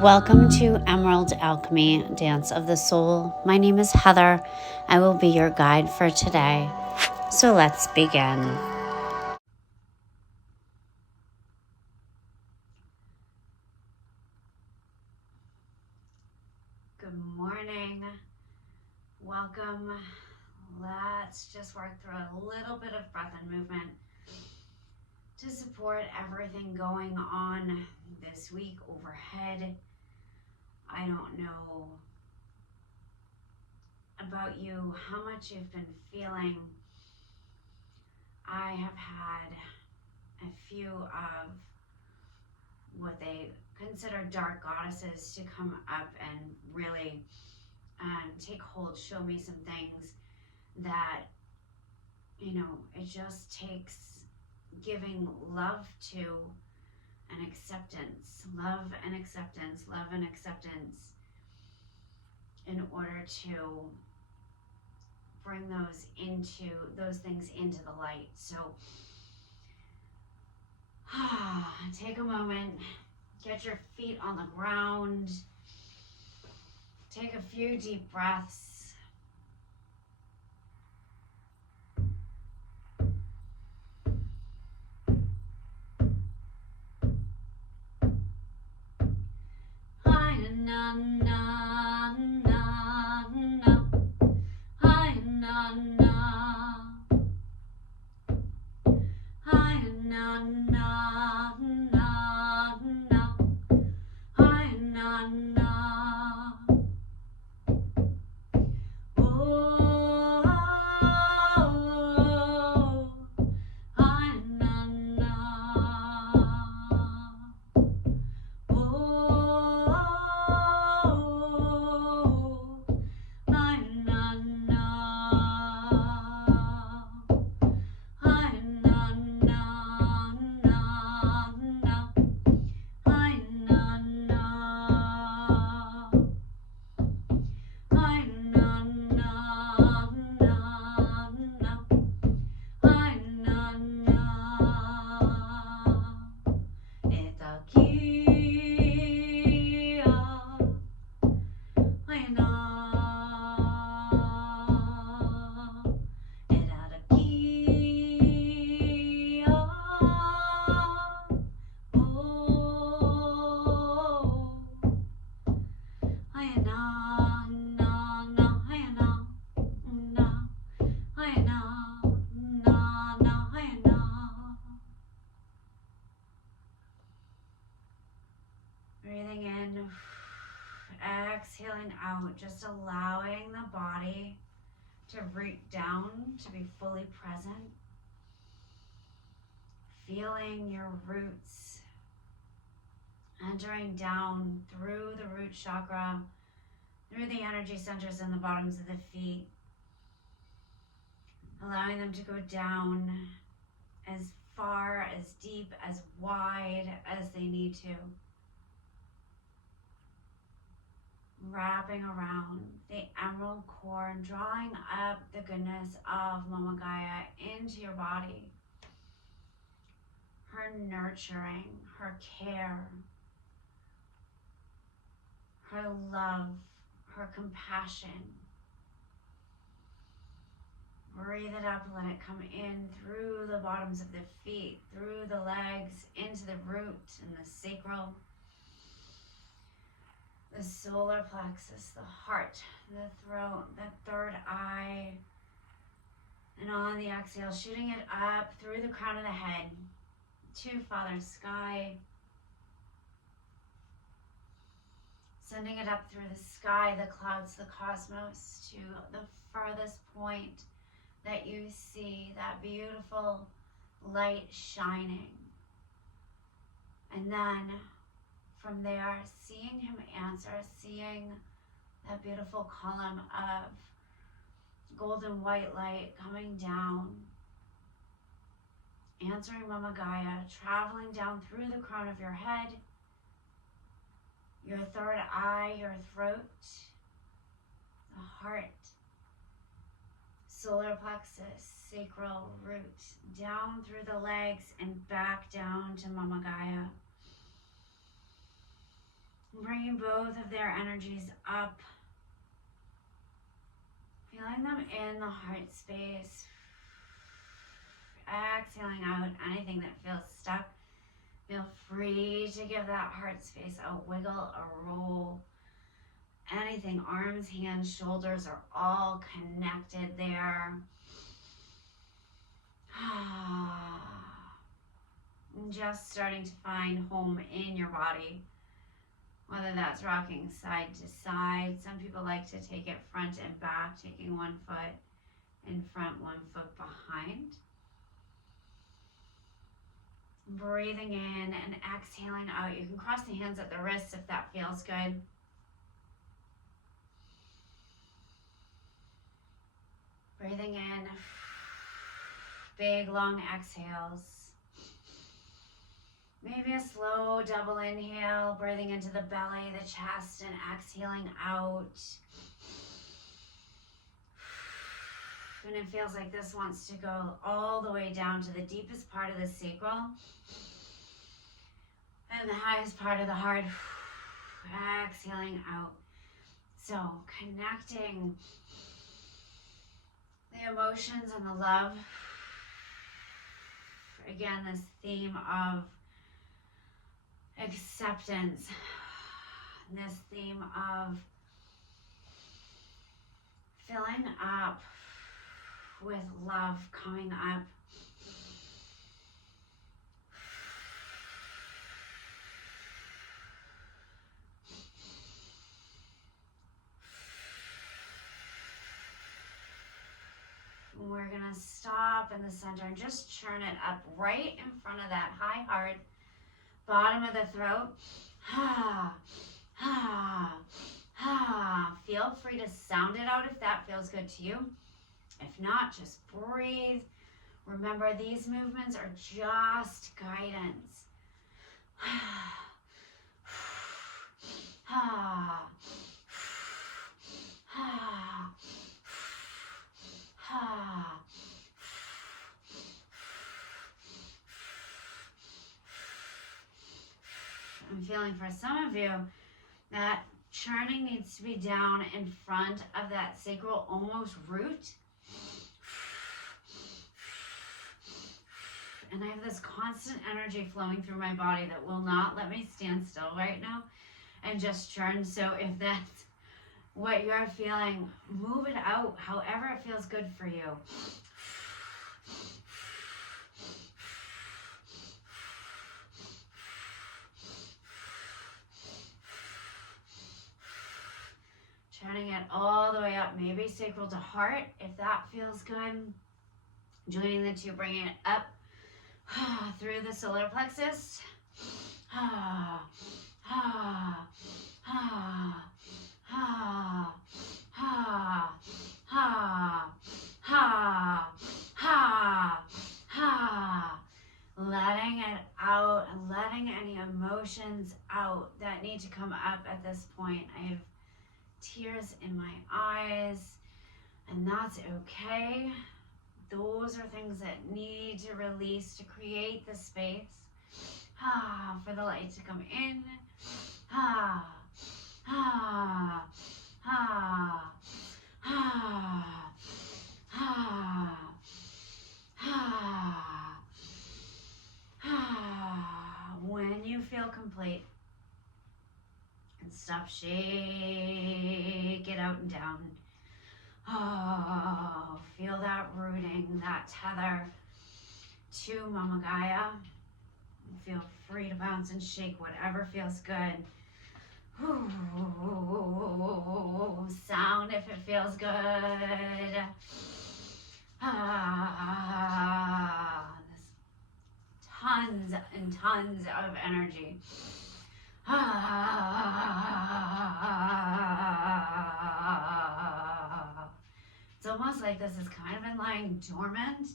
Welcome to Emerald Alchemy Dance of the Soul. My name is Heather. I will be your guide for today. So let's begin. Good morning. Welcome. Let's just work through a little bit of breath and movement to support everything going on this week overhead. I don't know about you, how much you've been feeling. I have had a few of what they consider dark goddesses to come up and really take hold, show me some things that, it just takes giving love to and acceptance, love and acceptance, love and acceptance in order to bring those things into the light. So take a moment, get your feet on the ground, take a few deep breaths. Na, na, na, na. Hi, na, na. Hi, na, na, na, na. Hi, na, na. Oh, hi, na, na. Oh, hi, na, na. Hi, na, na, na, na. Hi, na, na. Hi, na, na, na, na. Hi, na, na. Eta kia. Hi, na. Eta kia. Oh. Hi, na, na, na. Hi, na, na. Hi, na, na, na. Hi, na. Breathing in, exhaling out, just allowing the body to root down, to be fully present. Feeling your roots entering down through the root chakra, through the energy centers in the bottoms of the feet, allowing them to go down as far, as deep, as wide as they need to. Wrapping around the emerald core and drawing up the goodness of Mama Gaia into your body. Her nurturing, her care, her love, her compassion. Breathe it up, let it come in through the bottoms of the feet, through the legs, into the root and the sacral, the solar plexus, the heart, the throat, the third eye, and on the exhale, shooting it up through the crown of the head to Father Sky, sending it up through the sky, the clouds, the cosmos, to the furthest point that you see, that beautiful light shining. And then from there, seeing him answer, seeing that beautiful column of golden white light coming down, answering Mama Gaia, traveling down through the crown of your head, your third eye, your throat, the heart, solar plexus, sacral root, down through the legs and back down to Mama Gaia. Bringing both of their energies up. Feeling them in the heart space. Exhaling out anything that feels stuck. Feel free to give that heart space a wiggle, a roll. Anything, arms, hands, shoulders are all connected there. Just starting to find home in your body. Whether that's rocking side to side. Some people like to take it front and back, taking one foot in front, one foot behind. Breathing in and exhaling out. You can cross the hands at the wrists if that feels good. Breathing in. Big, long exhales. Maybe a slow double inhale, breathing into the belly, the chest, and exhaling out. And it feels like this wants to go all the way down to the deepest part of the sacral and the highest part of the heart. Exhaling out. So connecting the emotions and the love. Again, this theme of acceptance, this theme of filling up with love coming up. We're gonna stop in the center and just churn it up right in front of that high heart, bottom of the throat. Feel free to sound it out if that feels good to you. If not, just breathe. Remember, these movements are just guidance. I'm feeling for some of you that churning needs to be down in front of that sacral almost root. And I have this constant energy flowing through my body that will not let me stand still right now and just churn. So if that's what you're feeling, move it out however it feels good for you. Turning it all the way up, maybe sacral to heart, if that feels good. Joining the two, bringing it up through the solar plexus. Letting it out and letting any emotions out that need to come up at this point. I have tears in my eyes, and that's okay. Those are things that need to release to create the space for the light to come in. When you feel complete, and stop, shake it out and down. Oh, feel that rooting, that tether to Mama Gaia. Feel free to bounce and shake whatever feels good. Ooh, sound if it feels good. There's tons and tons of energy. It's almost like this has kind of been lying dormant.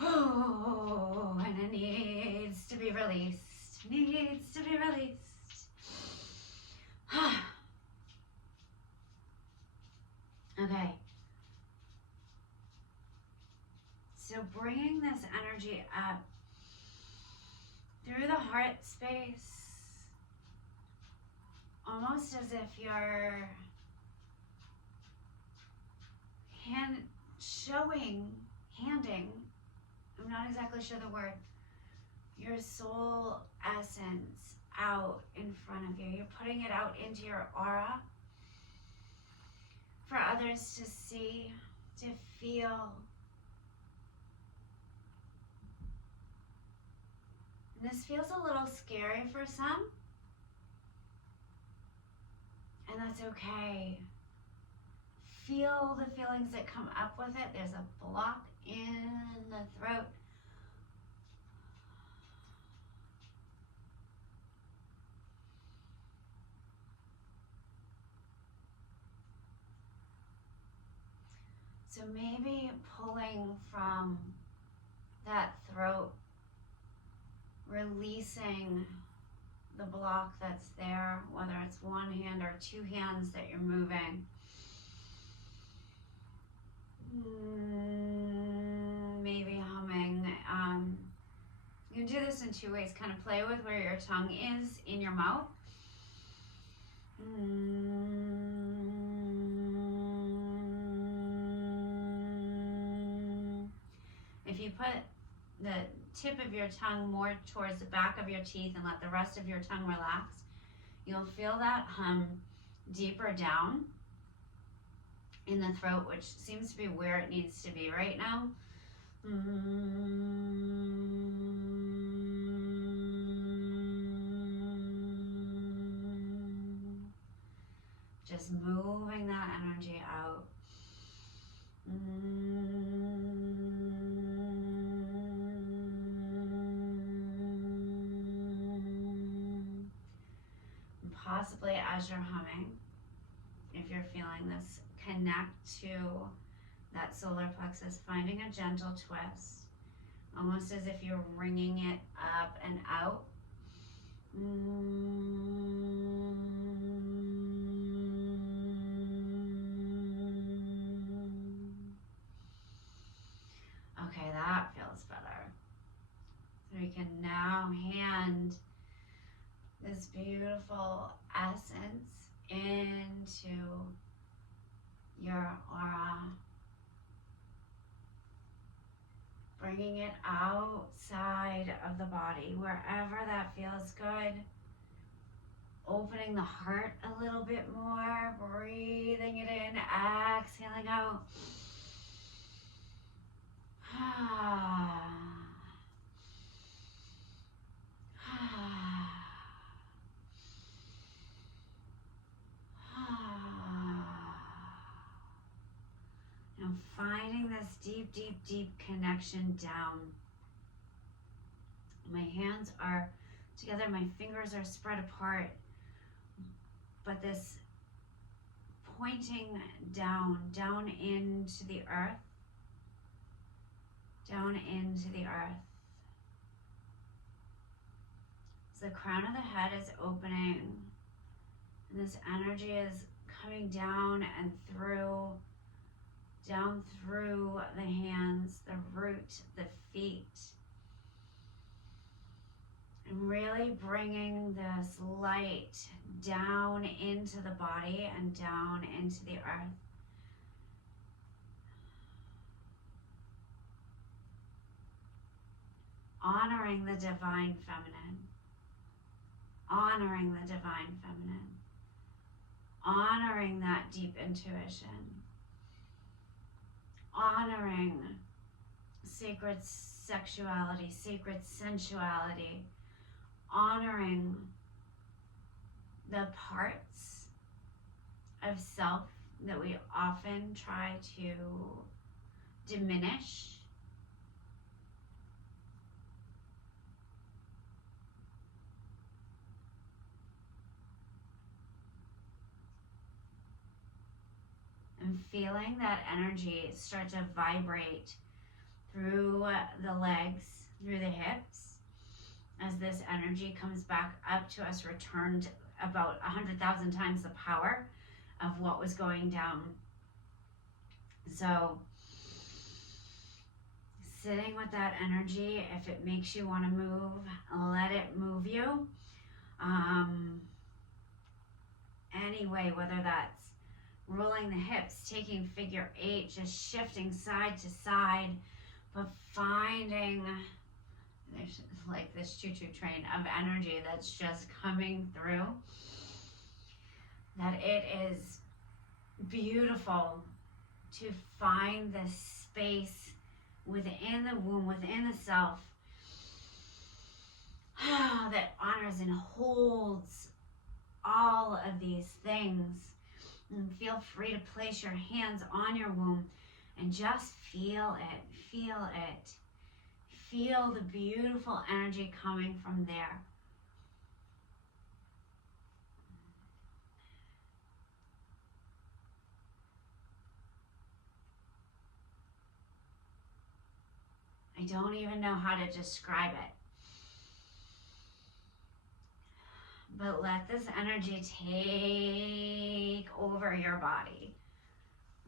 And it needs to be released. Needs to be released. Okay. So bringing this energy up through the heart space, almost as if you're handing, I'm not exactly sure the word, your soul essence out in front of you. You're putting it out into your aura for others to see, to feel. And this feels a little scary for some, and that's okay. Feel the feelings that come up with it. There's a block in the throat. So maybe pulling from that throat, releasing the block that's there, whether it's one hand or two hands that you're moving. Maybe humming. You can do this in two ways. Kind of play with where your tongue is in your mouth. If you put the tip of your tongue more towards the back of your teeth and let the rest of your tongue relax, you'll feel that hum deeper down in the throat, which seems to be where it needs to be right now. Just moving that energy out. Possibly as you're humming, if you're feeling this, connect to that solar plexus, finding a gentle twist, almost as if you're wringing it up and out. Okay, that feels better. So we can now hand this beautiful essence into your aura, bringing it outside of the body, wherever that feels good. Opening the heart a little bit more, breathing it in, exhaling out. Now finding this deep, deep, deep connection down. My hands are together, my fingers are spread apart, but this pointing down into the earth, down into the earth. So the crown of the head is opening, and this energy is coming down and through, down through the hands, the root, the feet. And really bringing this light down into the body and down into the earth. Honoring the divine feminine. Honoring the divine feminine. Honoring that deep intuition. Honoring sacred sexuality, sacred sensuality. Honoring the parts of self that we often try to diminish. And feeling that energy start to vibrate through the legs, through the hips, as this energy comes back up to us, returned about 100,000 times the power of what was going down. So sitting with that energy, if it makes you want to move, let it move you. any way, whether that's rolling the hips, taking figure 8, just shifting side to side, but finding there's like this choo-choo train of energy that's just coming through, that it is beautiful to find this space within the womb, within the self, that honors and holds all of these things. And feel free to place your hands on your womb and just feel it, feel it. Feel the beautiful energy coming from there. I don't even know how to describe it. But let this energy take over your body.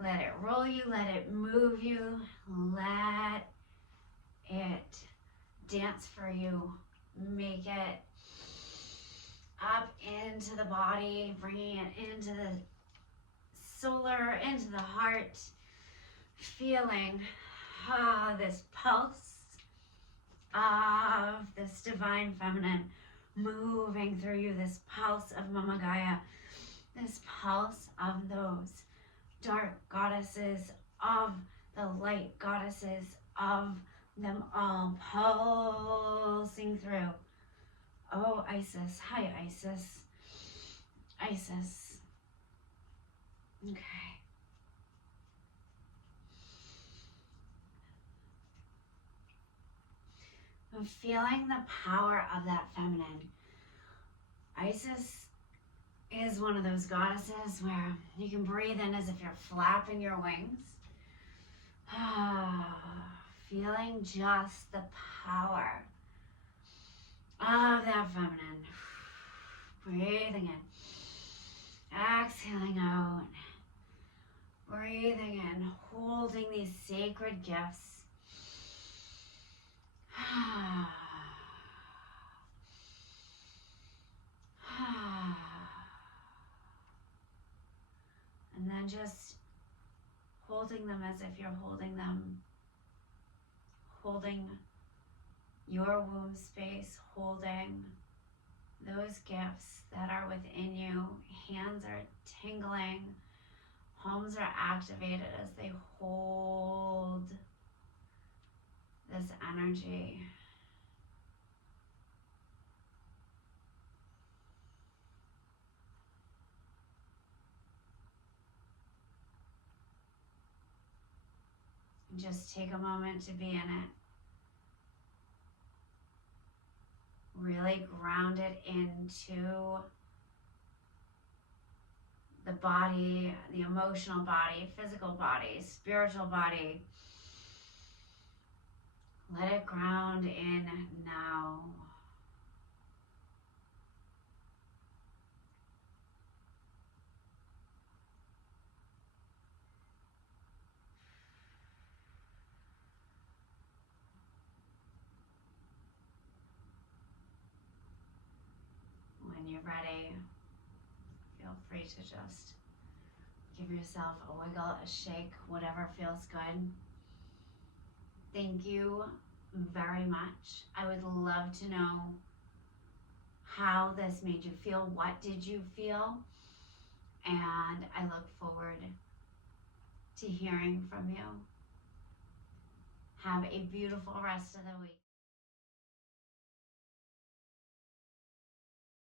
Let it roll you, let it move you, let it dance for you. Make it up into the body, bringing it into the solar, into the heart, feeling this pulse of this divine feminine moving through you, this pulse of Mama Gaia, this pulse of those dark goddesses, of the light goddesses, of them all pulsing through. Oh, Isis. Hi, Isis. Isis. Okay. I'm feeling the power of that feminine. Isis is one of those goddesses where you can breathe in as if you're flapping your wings. Feeling just the power of that feminine. Breathing in, exhaling out, breathing in, holding these sacred gifts. And then just holding them as if you're holding them, holding your womb space, holding those gifts that are within you. Hands are tingling, palms are activated as they hold this energy. Just take a moment to be in it. Really ground it into the body, the emotional body, physical body, spiritual body. Let it ground in now. When you're ready, feel free to just give yourself a wiggle, a shake, whatever feels good. Thank you very much. I would love to know how this made you feel. What did you feel? And I look forward to hearing from you. Have a beautiful rest of the week.